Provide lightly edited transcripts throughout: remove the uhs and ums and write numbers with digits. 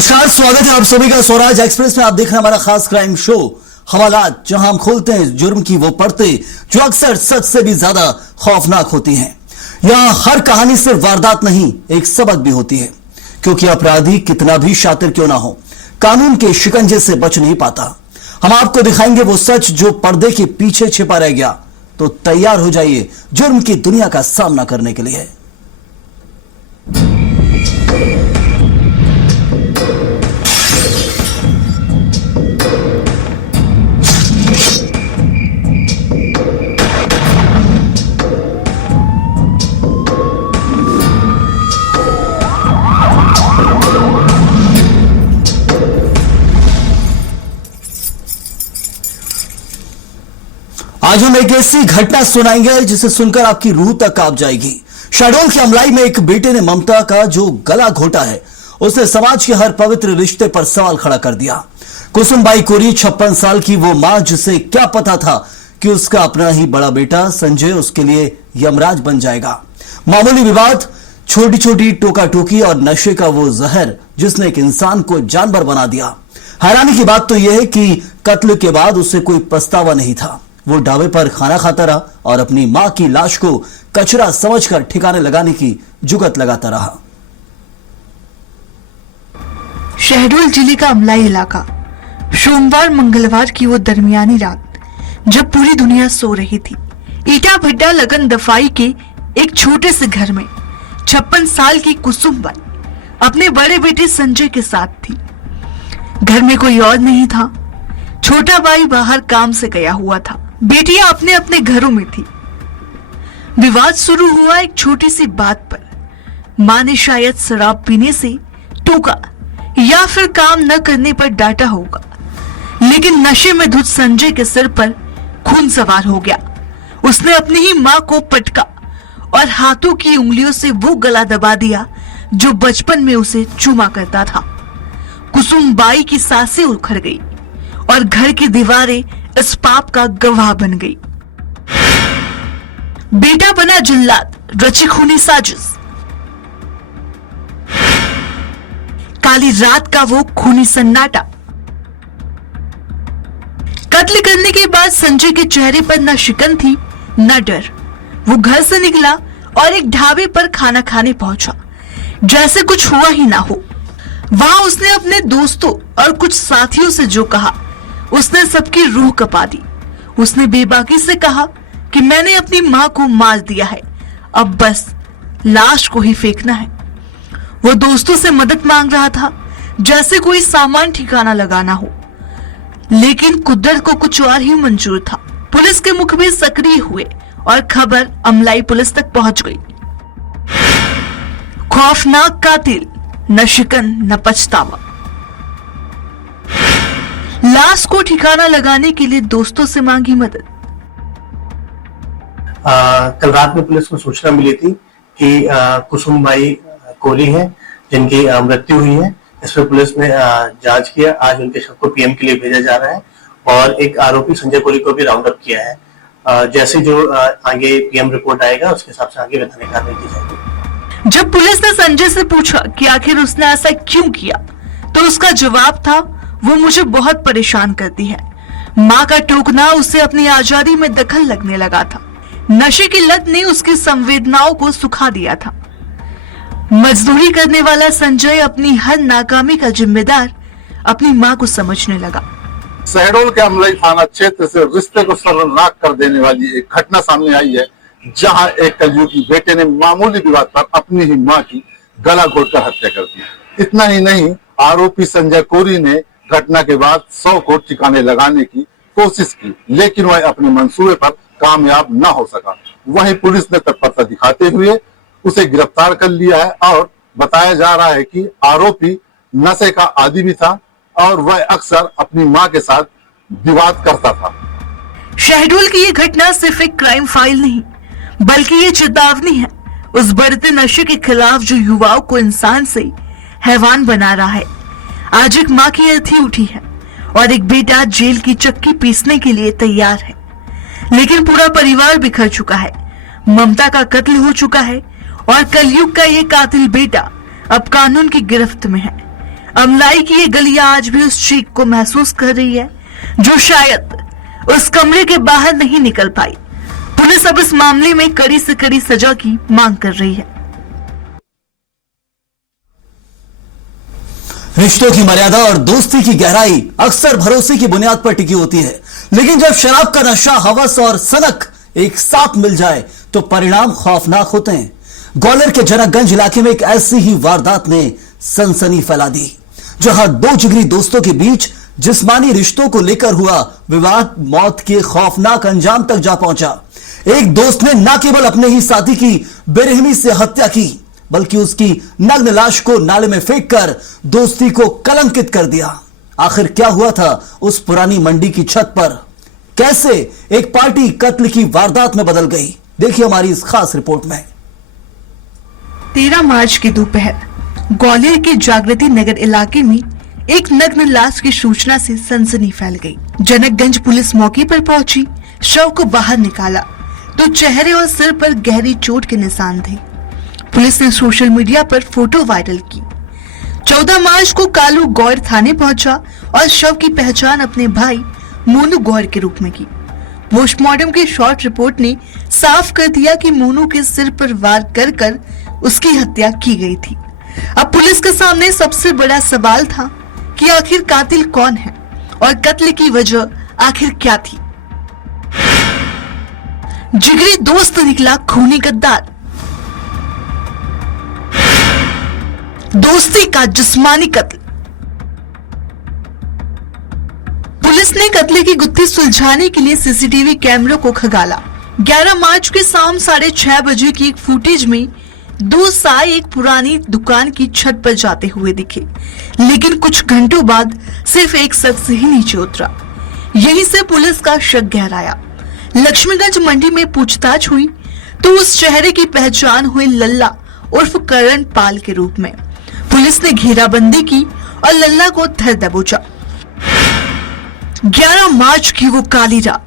नमस्कार, स्वागत है आप सभी का स्वराज एक्सप्रेस में। आप देख रहे हैं हमारा खास क्राइम शो हवालात, जहां हम खोलते हैं जुर्म की वो परतें जो अक्सर सच से भी ज्यादा खौफनाक होती हैं। यहां हर कहानी सिर्फ वारदात नहीं, एक सबक भी होती है, क्योंकि अपराधी कितना भी शातिर क्यों ना हो, कानून के शिकंजे से बच नहीं पाता। हम आपको दिखाएंगे वो सच जो पर्दे के पीछे छिपा रह गया। तो तैयार हो जाइए जुर्म की दुनिया का सामना करने के लिए। आज हम एक ऐसी घटना सुनाएंगे जिसे सुनकर आपकी रूह तक कांप जाएगी। शहडोल की अमलाई में एक बेटे ने ममता का जो गला घोटा है, उसने समाज के हर पवित्र रिश्ते पर सवाल खड़ा कर दिया। कुसुमबाई कोरी 56 साल की वो मां, जिसे क्या पता था कि उसका अपना ही बड़ा बेटा संजय उसके लिए यमराज बन जाएगा। मामूली विवाद, छोटी छोटी टोका टोकी और नशे का वो जहर जिसने एक इंसान को जानवर बना दिया। हैरानी की बात तो यह है कि कत्ल के बाद उसे कोई पछतावा नहीं था। वो ढाबे पर खाना खाता रहा और अपनी मां की लाश को कचरा समझकर ठिकाने लगाने की जुगत लगाता रहा। शहडोल जिले का अमलाई इलाका, सोमवार मंगलवार की वो दरमियानी रात, जब पूरी दुनिया सो रही थी। ईटा भट्टा लगन दफाई के एक छोटे से घर में 56 साल की कुसुमबाई अपने बड़े बेटे संजय के साथ थी। घर में कोई और नहीं था। छोटा भाई बाहर काम से गया हुआ था, बेटियां अपने अपने घरों में थी। विवाद शुरू हुआ एक छोटी सी बात पर। मां ने शायद शराब पीने से टोका या फिर काम न करने पर डांटा होगा, लेकिन नशे में धुत संजय के सिर पर खून सवार हो गया। उसने अपनी ही मां को पटका और हाथों की उंगलियों से वो गला दबा दिया जो बचपन में उसे चूमा करता था। कुसुमबाई की सांसें उखड़ गई और घर की दीवारें इस पाप का गवाह बन गई। बेटा बना जल्लाद, रची खूनी साजिश। काली रात का वो खूनी सन्नाटा। कत्ल करने के बाद संजय के चेहरे पर न शिकन थी न डर। वो घर से निकला और एक ढाबे पर खाना खाने पहुंचा, जैसे कुछ हुआ ही ना हो। वहां उसने अपने दोस्तों और कुछ साथियों से जो कहा, उसने सबकी रूह कपा दी। उसने बेबाकी से कहा कि मैंने अपनी मां को मार दिया है, अब बस लाश को ही फेंकना है। वो दोस्तों से मदद मांग रहा था, जैसे कोई सामान ठिकाना लगाना हो, लेकिन कुदरत को कुछ और ही मंजूर था। पुलिस के मुखबिर सक्रिय हुए और खबर अमलाई पुलिस तक पहुंच गई। खौफनाक कातिल, न शिकन न पछतावा। लाश को ठिकाना लगाने के लिए दोस्तों से मांगी मदद। कल रात में पुलिस को सूचना मिली थी कि कुसुमबाई कोरी हैं, जिनकी मृत्यु हुई है। इस पर पुलिस ने जांच किया। आज उनके शव को पीएम के लिए भेजा जा रहा है और एक आरोपी संजय कोरी को भी राउंड अप किया है। जैसे जो आगे पीएम रिपोर्ट आएगा, उसके हिसाब से आगे वैधानिक कार्रवाई की जाएगी। जब पुलिस ने संजय से पूछा कि आखिर उसने ऐसा क्यों किया, तो उसका जवाब था, वो मुझे बहुत परेशान करती है। माँ का टोकना उसे अपनी आजादी में दखल लगने लगा था। नशे की लत ने उसकी संवेदनाओं को सुखा दिया था। मजदूरी करने वाला संजय अपनी हर नाकामी का जिम्मेदार अपनी माँ को समझने लगा। शहडोल के अमलाई थाना क्षेत्र से रिश्ते को शर्मनाक कर देने वाली एक घटना सामने आई है, जहां एक कलयुगी बेटे ने मामूली विवाद पर अपनी ही मां की गला घोटकर हत्या कर दी। इतना ही नहीं, आरोपी संजय कोरी ने घटना के बाद 100 को ठिकाने लगाने की कोशिश की, लेकिन वह अपने मंसूबे पर कामयाब न हो सका। वहीं पुलिस ने तत्परता दिखाते हुए उसे गिरफ्तार कर लिया है और बताया जा रहा है कि आरोपी नशे का आदी भी था और वह अक्सर अपनी मां के साथ विवाद करता था। शहडोल की ये घटना सिर्फ एक क्राइम फाइल नहीं, बल्कि ये चेतावनी है उस बढ़ते नशे के खिलाफ जो युवाओं को इंसान से हैवान बना रहा है। आज एक माँ की अर्थी उठी है और एक बेटा जेल की चक्की पीसने के लिए तैयार है, लेकिन पूरा परिवार बिखर चुका है। ममता का कत्ल हो चुका है और कलयुग का ये कातिल बेटा अब कानून की गिरफ्त में है। अमलाई की ये गलियां आज भी उस चीख को महसूस कर रही है जो शायद उस कमरे के बाहर नहीं निकल पाई। पुलिस अब इस मामले में कड़ी से कड़ी सजा की मांग कर रही है। रिश्तों की मर्यादा और दोस्ती की गहराई अक्सर भरोसे की बुनियाद पर टिकी होती है, लेकिन जब शराब का नशा, हवस और सनक एक साथ मिल जाए तो परिणाम खौफनाक होते हैं। ग्वालियर के जनकगंज इलाके में एक ऐसी ही वारदात ने सनसनी फैला दी, जहां दो जिगरी दोस्तों के बीच जिस्मानी रिश्तों को लेकर हुआ विवाद मौत के खौफनाक अंजाम तक जा पहुंचा। एक दोस्त ने न केवल अपने ही साथी की बेरहमी से हत्या की, बल्कि उसकी नग्न लाश को नाले में फेंककर दोस्ती को कलंकित कर दिया। आखिर क्या हुआ था उस पुरानी मंडी की छत पर? कैसे एक पार्टी कत्ल की वारदात में बदल गई? देखिए हमारी इस खास रिपोर्ट में। 13 मार्च की दोपहर ग्वालियर के जागृति नगर इलाके में एक नग्न लाश की सूचना से सनसनी फैल गई। जनकगंज पुलिस मौके पर पहुंची, शव को बाहर निकाला तो चेहरे और सिर पर गहरी चोट के निशान थे। पुलिस ने सोशल मीडिया पर फोटो वायरल की। 14 मार्च को कालू गौर थाने पहुंचा और शव की पहचान अपने भाई मोनू गौर के रूप में की। पोस्टमार्टम की शॉर्ट रिपोर्ट ने साफ कर दिया कि मोनू के सिर पर वार कर उसकी हत्या की गई थी। अब पुलिस के सामने सबसे बड़ा सवाल था कि आखिर कातिल कौन है और कत्ल की वजह आखिर क्या थी। जिगरी दोस्त निकला खूनी गद्दार। दोस्ती का जिस्मानी कत्ल। पुलिस ने कत्ल की गुत्थी सुलझाने के लिए सीसीटीवी कैमरों को खंगाला। 11 मार्च के शाम 6:30 बजे की एक फुटेज में दो साई एक पुरानी दुकान की छत पर जाते हुए दिखे, लेकिन कुछ घंटों बाद सिर्फ एक शख्स ही नीचे उतरा। यहीं से पुलिस का शक गहराया। लक्ष्मीगंज मंडी में पूछताछ हुई तो उस चेहरे की पहचान हुई लल्ला उर्फ करण पाल के रूप में। पुलिस ने घेराबंदी की और लल्ला को धर दबोचा। 11 मार्च की वो काली रात।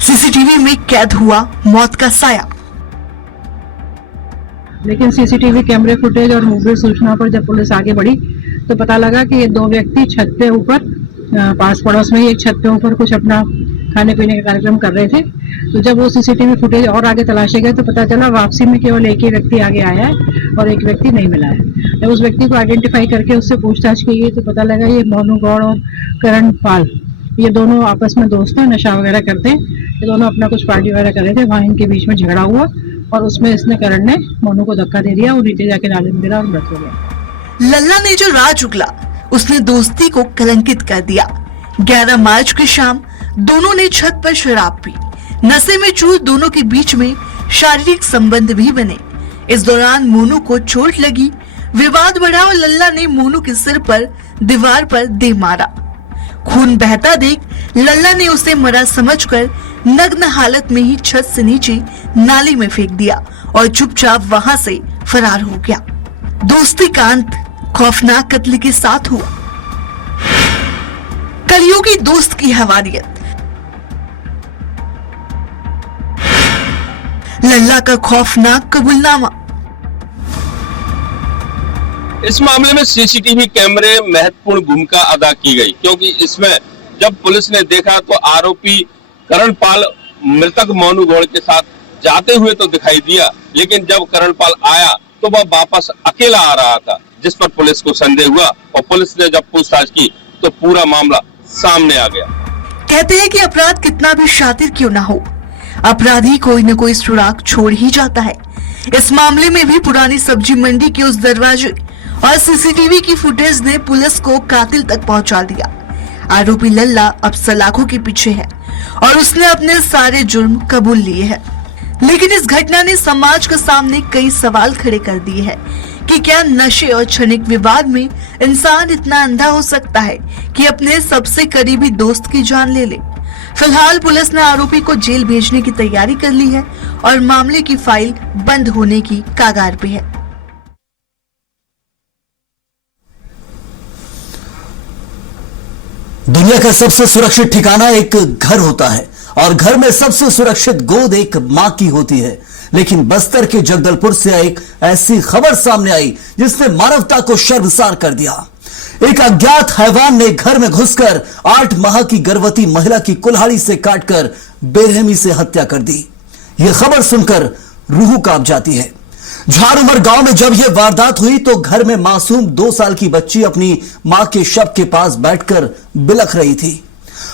सीसीटीवी में कैद हुआ मौत का साया। लेकिन सीसीटीवी कैमरे फुटेज और मोबाइल सूचना पर जब पुलिस आगे बढ़ी तो पता लगा कि ये दो व्यक्ति छत पे ऊपर पास पड़ोस में ही एक छत पे ऊपर कुछ अपना खाने पीने का कार्यक्रम कर रहे थे। तो जब वो सीसीटीवी फुटेज और आगे तलाशे गए तो पता चला वापसी में केवल एक ही व्यक्ति आगे आया है और एक व्यक्ति नहीं मिला है। जब उस व्यक्ति को आइडेंटिफाई करके उससे पूछताछ की गई तो पता लगा ये मोनू गौड़ और करण पाल, ये दोनों आपस में दोस्त हैं, नशा वगैरह करते हैं। ये दोनों अपना कुछ पार्टी वगैरह कर रहे थे, वहां इनके बीच में झगड़ा हुआ और उसमें इसने करण ने मोनू को धक्का दे दिया और नीचे जाके नाले में गिरा और मृत हो गया। लल्ला ने जो राज उगला उसने दोस्ती को कलंकित कर दिया। 11 मार्च की शाम दोनों ने छत पर शराब पी। नशे में चूर दोनों के बीच में शारीरिक संबंध भी बने। इस दौरान मोनू को चोट लगी, विवाद बढ़ा और लल्ला ने मोनू के सिर पर दीवार पर दे मारा। खून बहता देख लल्ला ने उसे मरा समझकर नग्न हालत में ही छत से नीचे नाली में फेंक दिया और चुपचाप वहां से फरार हो गया। दोस्ती का अंत खौफनाक कत्ल के साथ हुआ। कलयुगी दोस्त की हवारियत। लल्ला का खौफनाक कबूलनामा। इस मामले में सीसीटीवी कैमरे महत्वपूर्ण भूमिका अदा की गई, क्योंकि इसमें जब पुलिस ने देखा तो आरोपी करण पाल मृतक मोनू गौड़ के साथ जाते हुए तो दिखाई दिया, लेकिन जब करण पाल आया तो वह वापस अकेला आ रहा था, जिस पर पुलिस को संदेह हुआ और पुलिस ने जब पूछताछ की तो पूरा मामला सामने आ गया। कहते हैं कि अपराध कितना भी शातिर क्यों ना हो, अपराधी कोई न कोई सुराग छोड़ ही जाता है। इस मामले में भी पुरानी सब्जी मंडी के उस दरवाजे और सीसीटीवी की फुटेज ने पुलिस को कातिल तक पहुंचा दिया। आरोपी लल्ला अब सलाखों के पीछे है और उसने अपने सारे जुर्म कबूल लिए हैं। लेकिन इस घटना ने समाज के सामने कई सवाल खड़े कर दिए हैं कि क्या नशे और क्षणिक विवाद में इंसान इतना अंधा हो सकता है कि अपने सबसे करीबी दोस्त की जान ले ले। फिलहाल पुलिस ने आरोपी को जेल भेजने की तैयारी कर ली है और मामले की फाइल बंद होने की कगार पे है। दुनिया का सबसे सुरक्षित ठिकाना एक घर होता है और घर में सबसे सुरक्षित गोद एक मां की होती है। लेकिन बस्तर के जगदलपुर से एक ऐसी खबर सामने आई जिसने मानवता को शर्मसार कर दिया। एक अज्ञात हैवान ने घर में घुसकर 8 माह की गर्भवती महिला की कुल्हाड़ी से काटकर बेरहमी से हत्या कर दी। यह खबर सुनकर रूह कांप जाती है। झारउमर गांव में जब यह वारदात हुई तो घर में मासूम 2 साल की बच्ची अपनी मां के शव के पास बैठकर बिलख रही थी।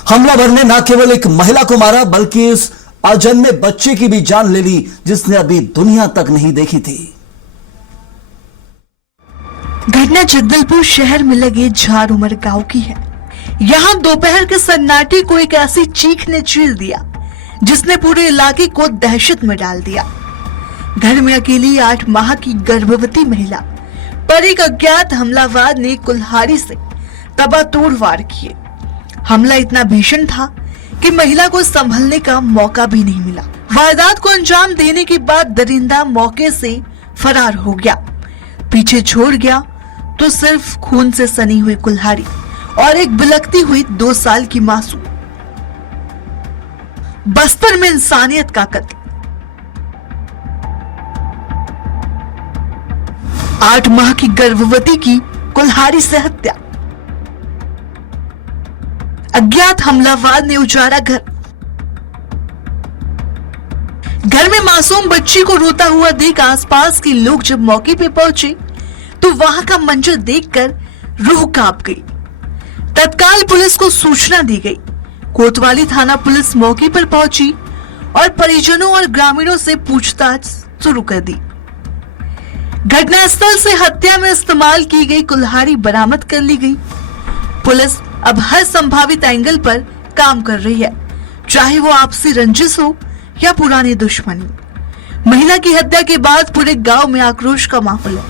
हमलावर ने न केवल एक महिला को मारा बल्कि इस अजन्मे बच्चे की भी जान ले ली जिसने अभी दुनिया तक नहीं देखी थी। घटना जगदलपुर शहर में लगे झारउमर गांव की है। यहाँ दोपहर के सन्नाटे को एक ऐसी चीख ने चीर दिया जिसने पूरे इलाके को दहशत में डाल दिया। घर में अकेली 8 माह की गर्भवती महिला पर एक अज्ञात हमलावर ने कुल्हाड़ी से तबातोड़ वार किए। हमला इतना भीषण था कि महिला को संभलने का मौका भी नहीं मिला। वारदात को अंजाम देने के बाद दरिंदा मौके से फरार हो गया। पीछे छोड़ गया तो सिर्फ खून से सनी हुई कुल्हाड़ी और एक बिलखती हुई 2 साल की मासूम। बस्तर में इंसानियत का कत्ल। 8 माह की गर्भवती की कुल्हाड़ी से हत्या। अज्ञात हमलावर ने उजाड़ा घर में मासूम बच्ची को रोता हुआ देख आसपास के लोग जब मौके पे पहुंचे तो वहां का मंजर देखकर रूह कांप गई। तत्काल पुलिस को सूचना दी गई। कोतवाली थाना पुलिस मौके पर पहुंची और परिजनों और ग्रामीणों से पूछताछ शुरू कर दी। घटनास्थल से हत्या में इस्तेमाल की गई कुल्हाड़ी बरामद कर ली गई। पुलिस अब हर संभावित एंगल पर काम कर रही है, चाहे वो आपसी रंजिश हो या पुरानी दुश्मनी। महिला की हत्या के बाद पूरे गांव में आक्रोश का माहौल है।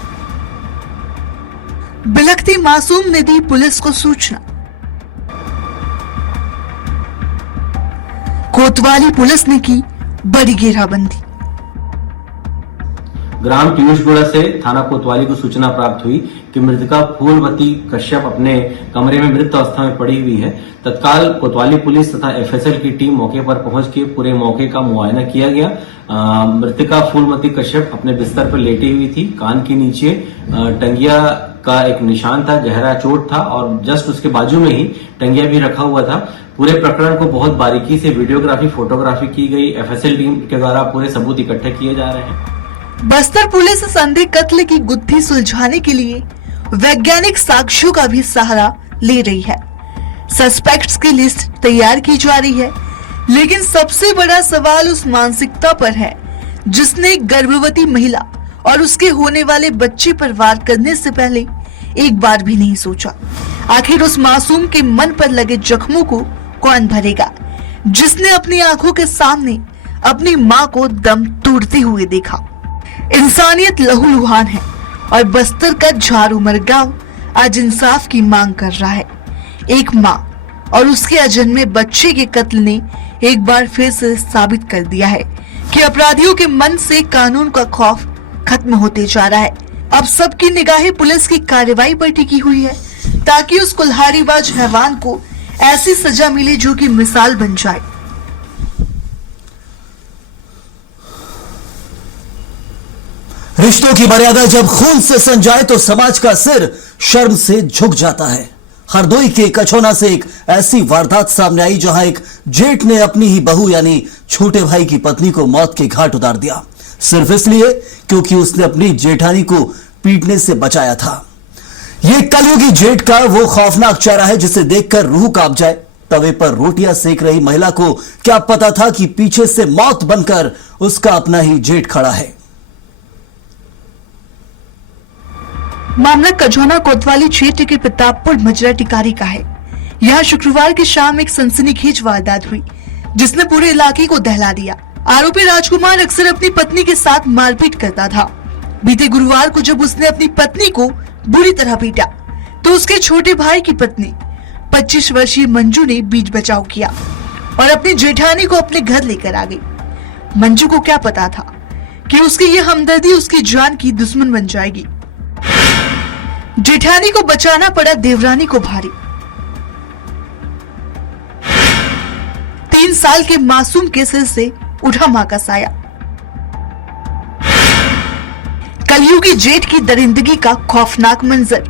बिलखती मासूम ने दी पुलिस को सूचना। कोतवाली पुलिस ने की बड़ी घेराबंदी। ग्राम पीयूषगुड़ा से थाना कोतवाली को सूचना प्राप्त हुई कि मृतका फूलवती कश्यप अपने कमरे में मृत अवस्था में पड़ी हुई है। तत्काल कोतवाली पुलिस तथा एफएसएल की टीम मौके पर पहुंच के पूरे मौके का मुआयना किया गया। मृतका फूलवती कश्यप अपने बिस्तर पर लेटी हुई थी। कान के नीचे टंगिया का एक निशान था, गहरा चोट था और जस्ट उसके बाजू में ही टंगिया भी रखा हुआ था। पूरे प्रकरण को बहुत बारीकी से वीडियोग्राफी, फोटोग्राफी की गई। एफएसएल टीम के द्वारा पूरे सबूत इकट्ठे किए जा रहे हैं। बस्तर पुलिस संदिग्ध कत्ल की गुत्थी सुलझाने के लिए वैज्ञानिक साक्ष्यों का भी सहारा ले रही है। सस्पेक्ट्स की लिस्ट तैयार की जा रही है, लेकिन सबसे बड़ा सवाल उस मानसिकता पर है जिसने गर्भवती महिला और उसके होने वाले बच्चे पर वार करने से पहले एक बार भी नहीं सोचा। आखिर उस मासूम के मन पर लगे जख्मों को कौन भरेगा, जिसने अपनी आंखों के सामने अपनी मां को दम तोड़ते हुए देखा। इंसानियत लहूलुहान है और बस्तर का झारउमर गांव आज इंसाफ की मांग कर रहा है। एक मां और उसके अजन्मे बच्चे के कत्ल ने एक बार फिर से साबित कर दिया है कि अपराधियों के मन से कानून का खौफ खत्म होते जा रहा है। अब सबकी निगाहें पुलिस की कार्रवाई पर टिकी हुई है ताकि उस कुल्हाड़ीबाज हैवान को ऐसी सजा मिले जो कि मिसाल बन जाए। रिश्तों की मर्यादा जब खून से सन जाए तो समाज का सिर शर्म से झुक जाता है। हरदोई के कछौना से एक ऐसी वारदात सामने आई जहां एक जेठ ने अपनी ही बहू यानी छोटे भाई की पत्नी को मौत के घाट उतार दिया, सिर्फ इसलिए क्योंकि उसने अपनी जेठानी को पीटने से बचाया था। यह कलयुगी जेठ का वो खौफनाक चेहरा है जिसे देखकर रूह कांप जाए। तवे पर रोटियां सेक रही महिला को क्या पता था कि पीछे से मौत बनकर उसका अपना ही जेठ खड़ा है। मामला कझौना कोतवाली क्षेत्र के प्रतापपुर मजरा टिकारी का है। यहाँ शुक्रवार की शाम एक सनसनीखेज वारदात हुई जिसने पूरे इलाके को दहला दिया। आरोपी राजकुमार अक्सर अपनी पत्नी के साथ मारपीट करता था। बीते गुरुवार को जब उसने अपनी पत्नी को बुरी तरह पीटा तो उसके छोटे भाई की पत्नी 25 वर्षीय मंजू ने बीच बचाव किया और अपनी जेठानी को अपने घर लेकर आ गई। मंजू को क्या पता था कि उसकी ये हमदर्दी उसकी जान की दुश्मन बन जाएगी। जेठानी को बचाना पड़ा देवरानी को भारी। 3 साल के मासूम के सिर से उठा मां का साया। कलयुगी जेठ की दरिंदगी का खौफनाक मंजर।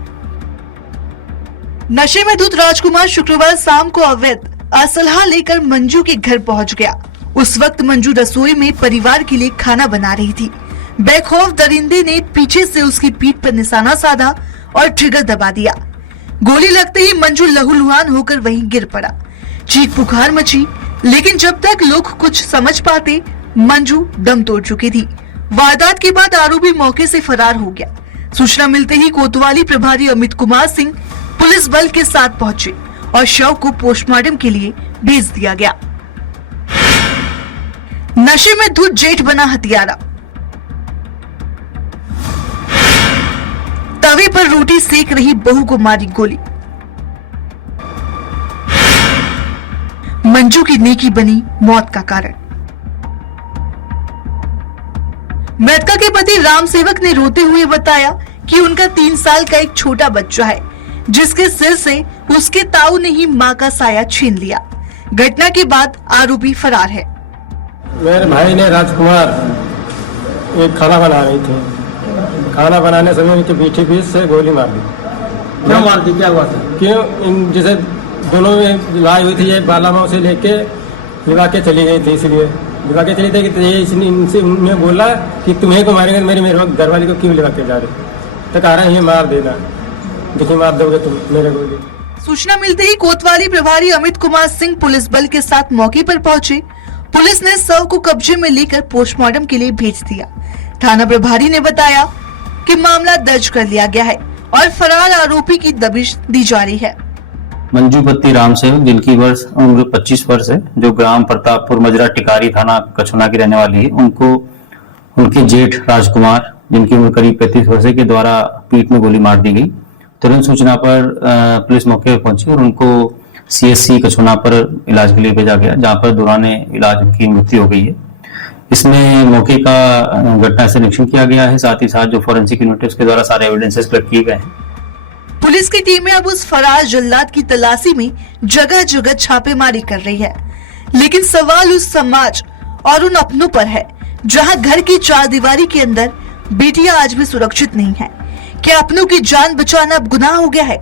नशे में धुत राजकुमार शुक्रवार शाम को अवैध असलहा लेकर मंजू के घर पहुंच गया। उस वक्त मंजू रसोई में परिवार के लिए खाना बना रही थी। बेखौफ दरिंदे ने पीछे से उसकी पीठ पर निशाना साधा और ट्रिगर दबा दिया। गोली लगते ही मंजू लहूलुहान होकर वहीं गिर पड़ा। चीख पुकार मची, लेकिन जब तक लोग कुछ समझ पाते मंजू दम तोड़ चुकी थी। वारदात के बाद आरोपी मौके से फरार हो गया। सूचना मिलते ही कोतवाली प्रभारी अमित कुमार सिंह पुलिस बल के साथ पहुंचे और शव को पोस्टमार्टम के लिए भेज दिया गया। नशे में धुत जेठ बना हत्यारा। तवे पर रोटी सेक रही बहू को मारी गोली। मंजू की नेकी बनी मौत का कारण। मृतका के पति राम सेवक ने रोते हुए बताया कि उनका 3 साल का एक छोटा बच्चा है, जिसके सिर से उसके ताऊ ने ही मां का साया छीन लिया। घटना के बाद आरोपी फरार है। मेरे भाई ने राजकुमार एक खाना बना रही थी। खाना बनाने समय उनके पीछे बीच से गोली मार दी। क्यों मार दी, क्या हुआ था? क्यों, जैसे दोनों में लड़ाई हुई थी, ये बालामाओ से लेके विवाह के चली गई थी। इसलिए विवाह के चली थी कि इसने इनसे उन्हें बोला कि तुम्हें को मारेंगे, मेरे घरवाली को क्यों लगा के जा रहे, तो कह रहे हैं मार देना, देखिए मार दोगे तुम मेरे गोली। सूचना मिलते ही कोतवाली प्रभारी अमित कुमार सिंह पुलिस बल के साथ मौके पर पहुंचे। पुलिस ने शव को कब्जे में लेकर पोस्टमार्टम के लिए भेज दिया। थाना प्रभारी ने बताया कि मामला दर्ज कर लिया गया है और फरार आरोपी की दबिश दी जा रही है। मंजू पति राम सेवक, जिनकी उम्र 25 वर्ष है, जो ग्राम प्रतापपुर मजरा टिकारी थाना कछुना की रहने वाली है, उनको उनके जेठ राजकुमार, जिनकी उम्र करीब 35 वर्ष है, के द्वारा पीठ में गोली मार दी गई। तुरंत सूचना पर पुलिस मौके पर पहुंची और उनको CSC कछुना पर इलाज के लिए भेजा गया, जहां पर दौरान इलाज उनकी मृत्यु हो गई है। इसमें मौके का घटना से निरीक्षण किया गया है, साथ ही साथ जो फॉरेंसिक यूनिट है उसके द्वारा सारे एविडेंसेस कलेक्ट किए गए हैं। पुलिस की टीमें अब उस फरार जल्लाद की तलाशी में जगह जगह छापेमारी कर रही है, लेकिन सवाल उस समाज और उन अपनों पर है जहां घर की चारदीवारी के अंदर बेटियां आज भी सुरक्षित नहीं है। क्या अपनों की जान बचाना अब गुनाह हो गया है?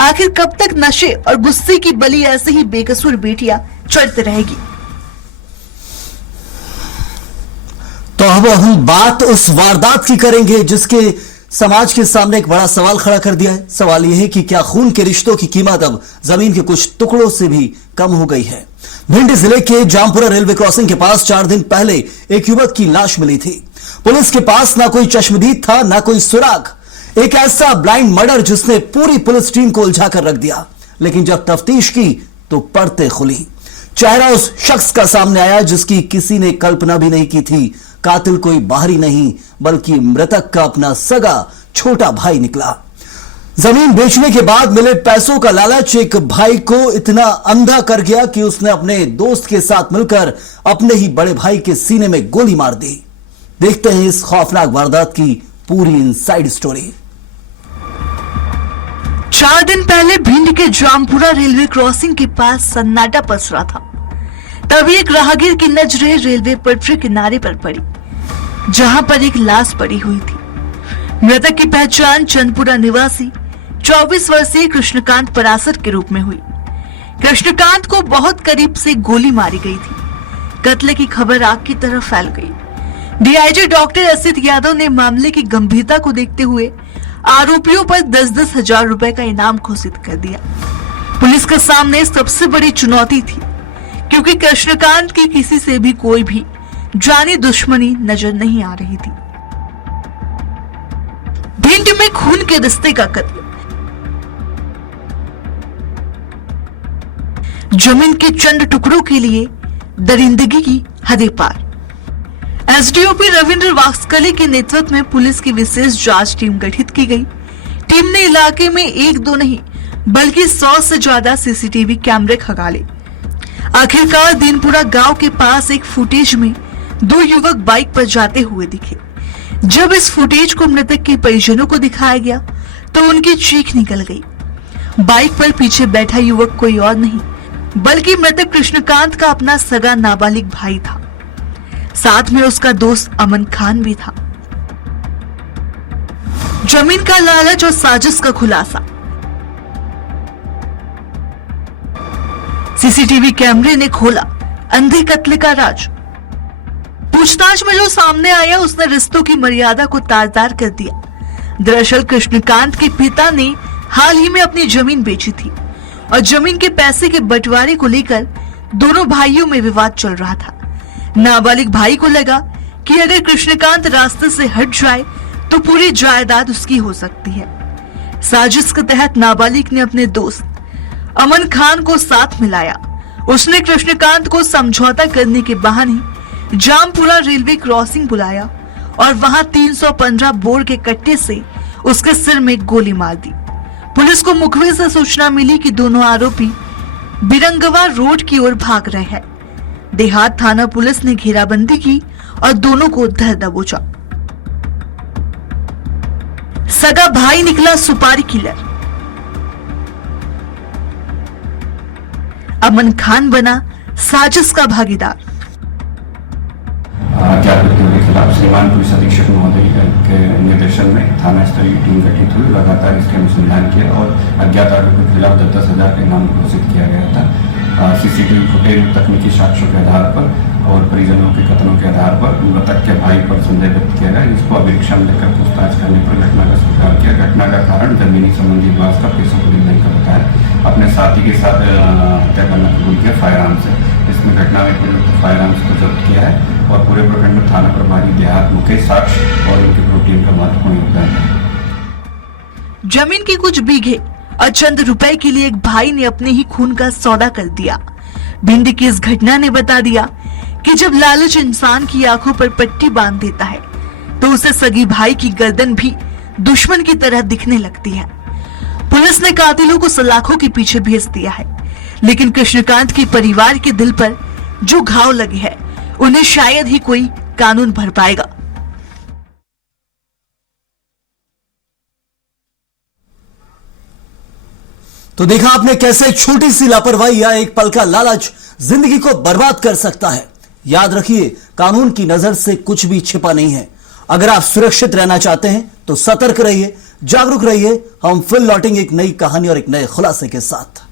आखिर कब तक नशे और गुस्से की बलि ऐसे ही बेकसूर बेटियां चढ़ती रहेगी? तो अब हम बात उस वारदात की करेंगे जिसके समाज के सामने एक बड़ा सवाल खड़ा कर दिया है। सवाल यह है कि क्या खून के रिश्तों की कीमत अब जमीन के कुछ टुकड़ों से भी कम हो गई है। भिंड जिले के जामपुरा रेलवे क्रॉसिंग के पास 4 दिन पहले एक युवक की लाश मिली थी। पुलिस के पास ना कोई चश्मदीद था, ना कोई सुराग। एक ऐसा ब्लाइंड मर्डर जिसने पूरी पुलिस टीम को उलझा कर रख दिया। लेकिन जब तफ्तीश की तो पर्दे खुली। चेहरा उस शख्स का सामने आया जिसकी किसी ने कल्पना भी नहीं की थी। कातिल कोई बाहरी नहीं बल्कि मृतक का अपना सगा छोटा भाई निकला। जमीन बेचने के बाद मिले पैसों का लालच एक भाई को इतना अंधा कर गया कि उसने अपने दोस्त के साथ मिलकर अपने ही बड़े भाई के सीने में गोली मार दी। देखते हैं इस खौफनाक वारदात की पूरी इनसाइड स्टोरी। 4 दिन पहले भिंड के जामपुरा रेलवे क्रॉसिंग के पास सन्नाटा पसरा था। तभी एक राहगीर की नजरें रेलवे पटरी किनारे पर पड़ी, जहां पर एक लाश पड़ी हुई थी। मृतक की पहचान चंदपुरा निवासी 24 वर्षीय कृष्णकांत परासर के रूप में हुई। कृष्णकांत को बहुत करीब से गोली मारी गई थी। कत्ल की खबर आग की तरह फैल गई। डीआईजी डॉक्टर असित यादव ने मामले की गंभीरता को देखते हुए आरोपियों पर 10-10 हजार रुपए का इनाम घोषित कर दिया। पुलिस के सामने सबसे बड़ी चुनौती थी, क्योंकि कृष्णकांत की किसी से भी कोई भी जानी दुश्मनी नजर नहीं आ रही थी। भिंड में खून के रिश्ते का कत्ल, जमीन के चंद टुकड़ों के लिए दरिंदगी की हदें पार। एसडीओपी रविंद्र वास्कले के नेतृत्व में पुलिस की विशेष जांच टीम गठित की गई। टीम ने इलाके में 1-2 नहीं बल्कि 100 से ज्यादा सीसीटीवी कैमरे खंगाले। आखिरकार दीनपुरा गांव के पास एक फुटेज में 2 युवक बाइक पर जाते हुए दिखे। जब इस फुटेज को मृतक के परिजनों को दिखाया गया तो उनकी चीख निकल गई। बाइक पर पीछे बैठा युवक कोई और नहीं बल्कि मृतक कृष्णकांत का अपना सगा नाबालिग भाई था। साथ में उसका दोस्त अमन खान भी था। जमीन का लालच और साजिश का खुलासा। सीसीटीवी कैमरे ने खोला अंधे कत्ल का राज। पूछताछ में जो सामने आया उसने रिश्तों की मर्यादा को तार-तार कर दिया। दरअसल कृष्णकांत के पिता ने हाल ही में अपनी जमीन बेची थी और जमीन के पैसे के बंटवारे को लेकर दोनों भाइयों में विवाद चल रहा था। नाबालिग भाई को लगा कि अगर कृष्णकांत रास्ते से हट जाए तो पूरी जायदाद उसकी हो सकती है। साजिश के तहत नाबालिग ने अपने दोस्त अमन खान को साथ मिलाया। उसने कृष्णकांत को समझौता करने के बहाने जामपुरा रेलवे क्रॉसिंग बुलाया और वहां 315 बोर के कट्टे से उसके सिर में गोली मार दी। पुलिस को मुखबिर से सूचना मिली कि दोनों आरोपी बिरंगवा रोड की ओर भाग रहे हैं। देहात थाना पुलिस ने घेराबंदी की और दोनों को धर दबोचा। सगा भाई निकला सुपारी किलर। अमन खान बना साजिश का भागीदार। अज्ञात व्यक्तियों के खिलाफ श्रीमान पुलिस अधीक्षक महोदय के निर्देशन में थाना स्तरीय टीम गठित हुई। लगातार इसके अनुसंधान किया और अज्ञात आरोपियों के खिलाफ 10,000 का इनाम घोषित किया गया था। सीसीटीवी फुटेज तकनीकी साक्ष्यों के आधार पर और परिजनों के कथनों के आधार पर मृतक के भाई पर संदेह व्यक्त किया गया, जिसको अभिरक्षा में लेकर पूछताछ करने पर घटना का स्वीकार किया। घटना का कारण जमीनी संबंधी विवाद का पैसों को लेने का बताया। अपने साथी के साथ हत्या करना कबूल किया फायर आर्म से। इसमें घटना में प्रयुक्त फायर आर्म्स को जब्त किया है और पूरे प्रखंड में थाना प्रभारी देहात मुकेश साक्ष्य और उनकी प्रोटीन का महत्वपूर्ण योगदान है। जमीन की कुछ बीघे और चंद रुपए के लिए एक भाई ने अपने ही खून का सौदा कर दिया। भिंड की इस घटना ने बता दिया कि जब लालच इंसान की आंखों पर पट्टी बांध देता है तो उसे सगी भाई की गर्दन भी दुश्मन की तरह दिखने लगती है। पुलिस ने कातिलों को सलाखों के पीछे भेज दिया है, लेकिन कृष्णकांत के परिवार के दिल पर जो घाव लगे हैं उन्हें शायद ही कोई कानून भर पाएगा। तो देखा आपने कैसे एक छोटी सी लापरवाही या एक पल का लालच जिंदगी को बर्बाद कर सकता है। याद रखिए, कानून की नजर से कुछ भी छिपा नहीं है। अगर आप सुरक्षित रहना चाहते हैं तो सतर्क रहिए, जागरूक रहिए। हम फिर लौटेंगे एक नई कहानी और एक नए खुलासे के साथ।